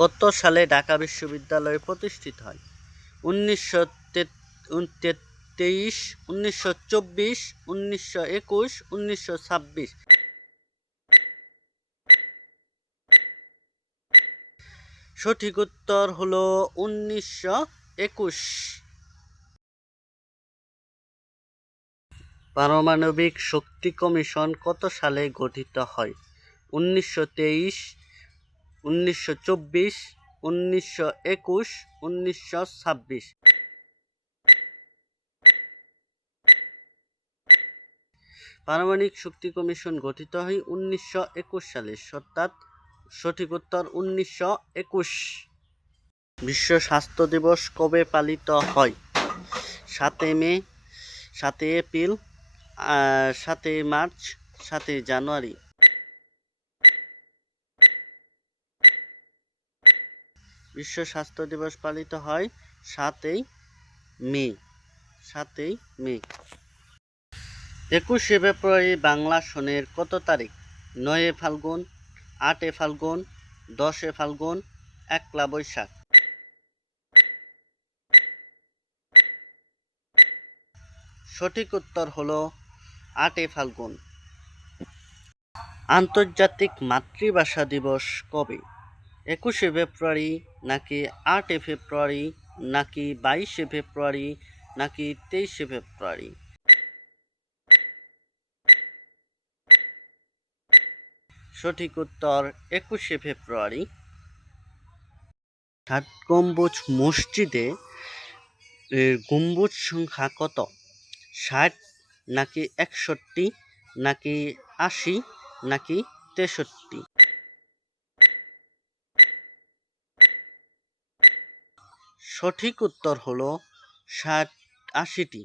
কত সালে ঢাকা বিশ্ববিদ্যালয় প্রতিষ্ঠিত হয়? 1923, 1924, 1921, 1926। সঠিক উত্তর হলো 1921। পারমাণবিক শক্তি কমিশন কত সালে গঠিত হয়? 1923, 1924, 1921, 1926। পারমাণবিক শক্তি কমিশন গঠিত হয় 1921 সালে, অর্থাৎ সঠিক উত্তর 1921। বিশ্ব স্বাস্থ্য দিবস কবে পালিত হয়? 7 মে, 7 এপ্রিল, 7 মার্চ, 7 জানুয়ারি। বিশ্ব স্বাস্থ্য দিবস পালিত হয় 7 মে, 7 মে। 21শে ফেব্রুয়ারি বাংলা সনের কত তারিখ? 9 ফাল্গুন, 8 ফাল্গুন, 10 ফাল্গুন, 1 বৈশাখ। সঠিক উত্তর হলো 8 ফাল্গুন। আন্তর্জাতিক মাতৃভাষা দিবস কবে? 21শে ফেব্রুয়ারি, নাকি 8 ফেব্রুয়ারি, নাকি 22শে ফেব্রুয়ারি, নাকি 23শে ফেব্রুয়ারি? সঠিক উত্তর 21শে ফেব্রুয়ারি। 7 গম্বুজ মসজিদে গম্বুজ সংখ্যা কত? 60, নাকি 61, নাকি 80, নাকি 63? সঠিক উত্তর হলো 80টি।